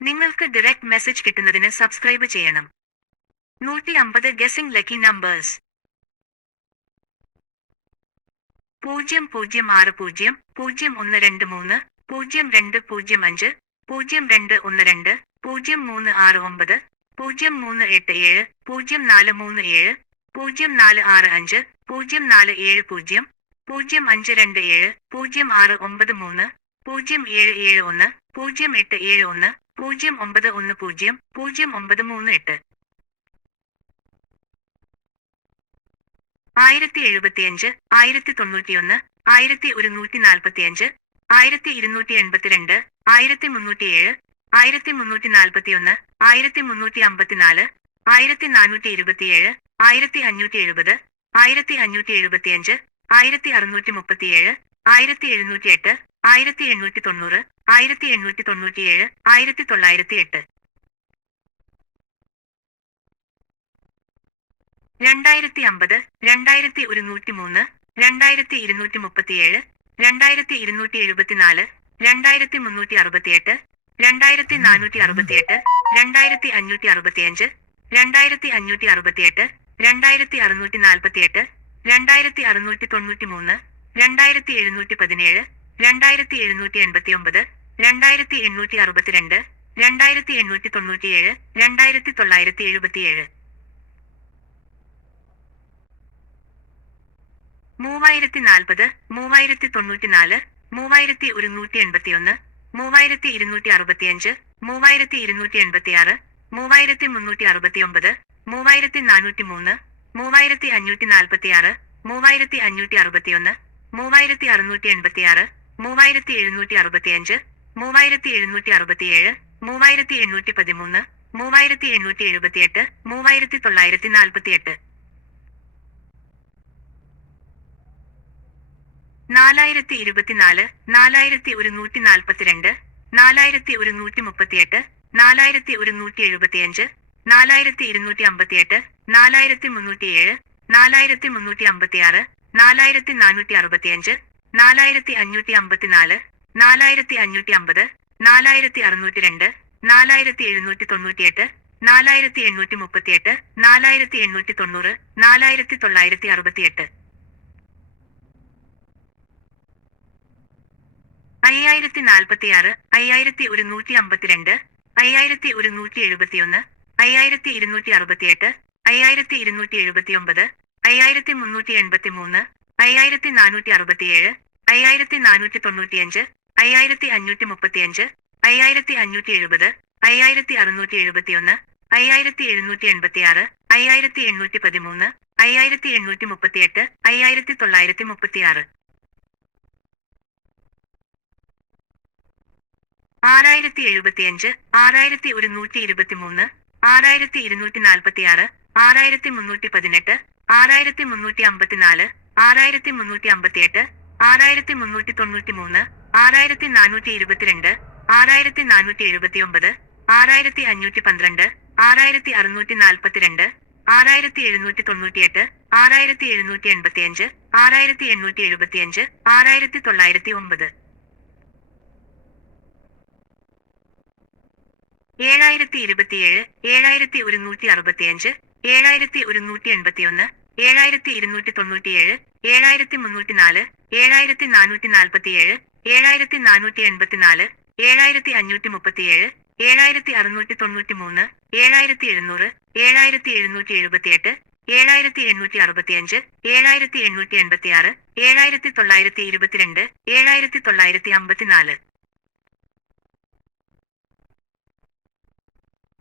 നിങ്ങൾക്ക് direct message കിട്ടുന്നതിന് subscribe ചെയ്യണം. നൂറ്റി അമ്പത് ഗസിംഗ് ലക്കി നമ്പേഴ്സ് പൂജ്യം പൂജ്യം ആറ് പൂജ്യം പൂജ്യം ഒന്ന് രണ്ട് മൂന്ന് പൂജ്യം രണ്ട് പൂജ്യം അഞ്ച് പൂജ്യം രണ്ട് ഒന്ന് രണ്ട് പൂജ്യം മൂന്ന് ആറ് ഒമ്പത് പൂജ്യം മൂന്ന് എട്ട് ഏഴ് പൂജ്യം നാല് മൂന്ന് ഏഴ് പൂജ്യം നാല് ആറ് അഞ്ച് പൂജ്യം നാല് ഏഴ് പൂജ്യം പൂജ്യം അഞ്ച് രണ്ട് ഏഴ് പൂജ്യം ആറ് ഒമ്പത് മൂന്ന് പൂജ്യം ഏഴ് ഏഴ് ഒന്ന് പൂജ്യം എട്ട് ഏഴ് ഒന്ന് പൂജ്യം ഒമ്പത് ഒന്ന് പൂജ്യം പൂജ്യം ഒമ്പത് മൂന്ന് എട്ട്. ആയിരത്തി എഴുപത്തിയഞ്ച് ആയിരത്തി തൊണ്ണൂറ്റിയൊന്ന് ആയിരത്തി ഒരുന്നൂറ്റി നാൽപ്പത്തിയഞ്ച് ആയിരത്തി ഇരുന്നൂറ്റി എൺപത്തിരണ്ട് ആയിരത്തി മുന്നൂറ്റിയേഴ് ആയിരത്തി മുന്നൂറ്റി നാൽപ്പത്തിയൊന്ന് ആയിരത്തി മുന്നൂറ്റി അമ്പത്തിനാല് ആയിരത്തി നാനൂറ്റി ഇരുപത്തിയേഴ് ആയിരത്തി അഞ്ഞൂറ്റി എഴുപത് ആയിരത്തി അഞ്ഞൂറ്റി എഴുപത്തിയഞ്ച് ആയിരത്തി അറുന്നൂറ്റി മുപ്പത്തിയേഴ് ആയിരത്തി എഴുന്നൂറ്റി എട്ട് ആയിരത്തി എണ്ണൂറ്റി തൊണ്ണൂറ് ആയിരത്തി എണ്ണൂറ്റി തൊണ്ണൂറ്റിയേഴ് ആയിരത്തി തൊള്ളായിരത്തി എട്ട് രണ്ടായിരത്തി അമ്പത് രണ്ടായിരത്തി ഒരുന്നൂറ്റി മൂന്ന് രണ്ടായിരത്തി ഇരുന്നൂറ്റി മുപ്പത്തിയേഴ് രണ്ടായിരത്തി ഇരുന്നൂറ്റി എഴുപത്തിനാല് രണ്ടായിരത്തി മുന്നൂറ്റി അറുപത്തിയെട്ട് രണ്ടായിരത്തി നാനൂറ്റി അറുപത്തിയെട്ട് രണ്ടായിരത്തി അഞ്ഞൂറ്റി അറുപത്തിയഞ്ച് രണ്ടായിരത്തി അഞ്ഞൂറ്റി അറുപത്തിയെട്ട് രണ്ടായിരത്തി അറുന്നൂറ്റി നാൽപ്പത്തിയെട്ട് രണ്ടായിരത്തി അറുന്നൂറ്റി തൊണ്ണൂറ്റി മൂന്ന് രണ്ടായിരത്തി എഴുന്നൂറ്റി പതിനേഴ് രണ്ടായിരത്തി എഴുന്നൂറ്റി എൺപത്തി ഒമ്പത് രണ്ടായിരത്തി എണ്ണൂറ്റി അറുപത്തിരണ്ട് രണ്ടായിരത്തി എണ്ണൂറ്റി തൊണ്ണൂറ്റിയേഴ് രണ്ടായിരത്തി തൊള്ളായിരത്തി എഴുപത്തിയേഴ് മൂവായിരത്തി നാൽപ്പത് മൂവായിരത്തി തൊണ്ണൂറ്റിനാല് മൂവായിരത്തി ഒരുന്നൂറ്റി എൺപത്തിയൊന്ന് മൂവായിരത്തി ഇരുന്നൂറ്റി അറുപത്തിയഞ്ച് മൂവായിരത്തി ഇരുന്നൂറ്റി എൺപത്തിയാറ് മൂവായിരത്തി മുന്നൂറ്റി അറുപത്തിയൊമ്പത് മൂവായിരത്തി നാനൂറ്റി മൂന്ന് മൂവായിരത്തി അഞ്ഞൂറ്റി നാൽപ്പത്തിയാറ് മൂവായിരത്തി അഞ്ഞൂറ്റി അറുപത്തിയൊന്ന് മൂവായിരത്തി അറുന്നൂറ്റി എൺപത്തിയാറ് മൂവായിരത്തി എഴുന്നൂറ്റി അറുപത്തിയഞ്ച് മൂവായിരത്തി എഴുന്നൂറ്റി അറുപത്തിയേഴ് മൂവായിരത്തി എണ്ണൂറ്റി പതിമൂന്ന് മൂവായിരത്തി എണ്ണൂറ്റി എഴുപത്തിയെട്ട് മൂവായിരത്തി തൊള്ളായിരത്തി നാൽപ്പത്തിയെട്ട് നാലായിരത്തി ഇരുപത്തിനാല് നാലായിരത്തി ഒരുന്നൂറ്റി നാൽപ്പത്തിരണ്ട് നാലായിരത്തി ഒരുന്നൂറ്റി മുപ്പത്തിയെട്ട് നാലായിരത്തി ഒരുന്നൂറ്റി എഴുപത്തിയഞ്ച് നാലായിരത്തി ഇരുന്നൂറ്റി അമ്പത്തിയെട്ട് നാലായിരത്തി മുന്നൂറ്റിയേഴ് നാലായിരത്തി മുന്നൂറ്റി അമ്പത്തിയാറ് നാലായിരത്തി നാനൂറ്റി അറുപത്തിയഞ്ച് നാലായിരത്തി അഞ്ഞൂറ്റി അമ്പത്തിനാല് നാലായിരത്തി അഞ്ഞൂറ്റി അമ്പത് നാലായിരത്തി അറുന്നൂറ്റി രണ്ട് നാലായിരത്തി എഴുന്നൂറ്റി തൊണ്ണൂറ്റിയെട്ട് നാലായിരത്തി എണ്ണൂറ്റി മുപ്പത്തിയെട്ട് നാലായിരത്തി എണ്ണൂറ്റി തൊണ്ണൂറ് നാലായിരത്തി തൊള്ളായിരത്തി അറുപത്തിയെട്ട് അയ്യായിരത്തി നാൽപ്പത്തിയാറ് അയ്യായിരത്തി ഒരുന്നൂറ്റി അമ്പത്തിരണ്ട് അയ്യായിരത്തി ഒരുന്നൂറ്റി എഴുപത്തിയൊന്ന് അയ്യായിരത്തി ഇരുന്നൂറ്റി അറുപത്തിയെട്ട് അയ്യായിരത്തി ഇരുന്നൂറ്റി എഴുപത്തിയൊമ്പത് അയ്യായിരത്തി മുന്നൂറ്റി എൺപത്തി മൂന്ന് അയ്യായിരത്തി നാനൂറ്റി അറുപത്തിയേഴ് അയ്യായിരത്തി നാനൂറ്റി തൊണ്ണൂറ്റിയഞ്ച് അയ്യായിരത്തി അഞ്ഞൂറ്റി മുപ്പത്തിയഞ്ച് അയ്യായിരത്തി അഞ്ഞൂറ്റി എഴുപത് അയ്യായിരത്തി അറുന്നൂറ്റി എഴുപത്തിയൊന്ന് അയ്യായിരത്തി എഴുന്നൂറ്റി എൺപത്തിയാറ് അയ്യായിരത്തി എണ്ണൂറ്റി പതിമൂന്ന് അയ്യായിരത്തി എണ്ണൂറ്റി മുപ്പത്തിയെട്ട് അയ്യായിരത്തി തൊള്ളായിരത്തി മുപ്പത്തിയാറ് ആറായിരത്തി എഴുപത്തിയഞ്ച് ആറായിരത്തി ഒരുന്നൂറ്റി ഇരുപത്തിമൂന്ന് ആറായിരത്തി ഇരുന്നൂറ്റി നാൽപ്പത്തിയാറ് ആറായിരത്തി മുന്നൂറ്റി പതിനെട്ട് ആറായിരത്തി മുന്നൂറ്റി അമ്പത്തിനാല് ആറായിരത്തി മുന്നൂറ്റി അമ്പത്തിയെട്ട് ആറായിരത്തി മുന്നൂറ്റി തൊണ്ണൂറ്റി മൂന്ന് ആറായിരത്തി നാനൂറ്റി ഇരുപത്തിരണ്ട് ആറായിരത്തി നാനൂറ്റി എഴുപത്തിയൊമ്പത് ആറായിരത്തി അഞ്ഞൂറ്റി പന്ത്രണ്ട് ആറായിരത്തി അറുന്നൂറ്റി നാൽപ്പത്തിരണ്ട് ആറായിരത്തി എഴുന്നൂറ്റി തൊണ്ണൂറ്റിയെട്ട് ആറായിരത്തി എഴുന്നൂറ്റി എൺപത്തിയഞ്ച് ആറായിരത്തി എണ്ണൂറ്റി എഴുപത്തിയഞ്ച് ആറായിരത്തി തൊള്ളായിരത്തി ഒമ്പത് ഏഴായിരത്തി ഇരുപത്തിയേഴ് ഏഴായിരത്തി ഒരുന്നൂറ്റി അറുപത്തിയഞ്ച് ഏഴായിരത്തി ഒരുന്നൂറ്റി എൺപത്തിയൊന്ന് ഏഴായിരത്തി ഇരുന്നൂറ്റി തൊണ്ണൂറ്റിയേഴ് ഏഴായിരത്തി മുന്നൂറ്റി നാല് ഏഴായിരത്തി നാനൂറ്റി നാൽപ്പത്തിയേഴ് ഏഴായിരത്തി നാനൂറ്റി എൺപത്തിനാല് ഏഴായിരത്തി അഞ്ഞൂറ്റി മുപ്പത്തിയേഴ് ഏഴായിരത്തി അറുന്നൂറ്റി തൊണ്ണൂറ്റി മൂന്ന് ഏഴായിരത്തി എഴുന്നൂറ് ഏഴായിരത്തി എഴുന്നൂറ്റി എഴുപത്തിയെട്ട് ഏഴായിരത്തി എണ്ണൂറ്റി അറുപത്തിയഞ്ച് ഏഴായിരത്തി എണ്ണൂറ്റി എൺപത്തിയാറ് ഏഴായിരത്തി തൊള്ളായിരത്തി ഇരുപത്തിരണ്ട് ഏഴായിരത്തി തൊള്ളായിരത്തി അമ്പത്തിനാല്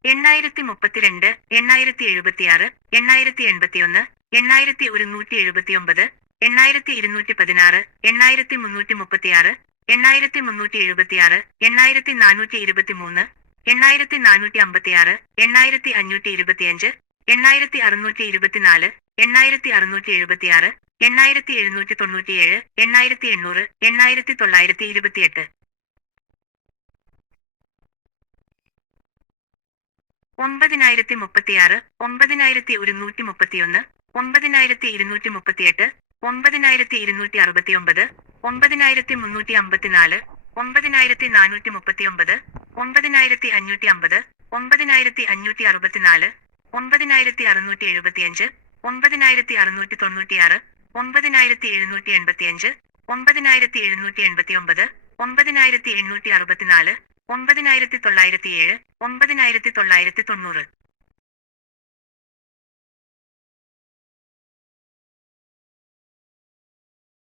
എണ്ണായിരത്തി മുപ്പത്തിരണ്ട് എണ്ണായിരത്തി എഴുപത്തിയാറ് എണ്ണായിരത്തി എൺപത്തിയൊന്ന് എണ്ണായിരത്തി ഒരുന്നൂറ്റി എഴുപത്തിയൊമ്പത് എണ്ണായിരത്തി ഇരുന്നൂറ്റി പതിനാറ് എണ്ണായിരത്തി മുന്നൂറ്റി മുപ്പത്തിയാറ് എണ്ണായിരത്തി മുന്നൂറ്റി എഴുപത്തിയാറ് എണ്ണായിരത്തി നാനൂറ്റി ഇരുപത്തിമൂന്ന് എണ്ണായിരത്തി നാനൂറ്റി അമ്പത്തിയാറ് എണ്ണായിരത്തി അഞ്ഞൂറ്റി ഇരുപത്തിയഞ്ച് എണ്ണായിരത്തി അറുന്നൂറ്റി ഇരുപത്തിനാല് എണ്ണായിരത്തി അറുന്നൂറ്റി എഴുപത്തിയാറ് എണ്ണായിരത്തി എഴുന്നൂറ്റി തൊണ്ണൂറ്റിയേഴ് എണ്ണായിരത്തി എണ്ണൂറ് എണ്ണായിരത്തി തൊള്ളായിരത്തി ഇരുപത്തിയെട്ട് ഒമ്പതിനായിരത്തി മുപ്പത്തിയാറ് ഒമ്പതിനായിരത്തി ഒരുന്നൂറ്റി മുപ്പത്തിയൊന്ന് ഒമ്പതിനായിരത്തി ഇരുന്നൂറ്റി മുപ്പത്തിയെട്ട് ഒമ്പതിനായിരത്തി ഇരുന്നൂറ്റി അറുപത്തിയൊമ്പത് ഒമ്പതിനായിരത്തി മുന്നൂറ്റി അമ്പത്തിനാല് ഒമ്പതിനായിരത്തി നാനൂറ്റി മുപ്പത്തിയൊമ്പത് ഒമ്പതിനായിരത്തി അഞ്ഞൂറ്റി അമ്പത് ഒമ്പതിനായിരത്തി അഞ്ഞൂറ്റി അറുപത്തിനാല് ഒമ്പതിനായിരത്തി അറുന്നൂറ്റി എഴുപത്തിയഞ്ച് ഒമ്പതിനായിരത്തി അറുന്നൂറ്റി തൊണ്ണൂറ്റിയാറ് ഒമ്പതിനായിരത്തി എഴുന്നൂറ്റി എൺപത്തിയഞ്ച് ഒമ്പതിനായിരത്തി എഴുന്നൂറ്റി എൺപത്തിയൊമ്പത് ഒമ്പതിനായിരത്തി എണ്ണൂറ്റി അറുപത്തിനാല് ഒമ്പതിനായിരത്തി തൊള്ളായിരത്തി ഏഴ് ഒമ്പതിനായിരത്തി തൊള്ളായിരത്തി തൊണ്ണൂറ്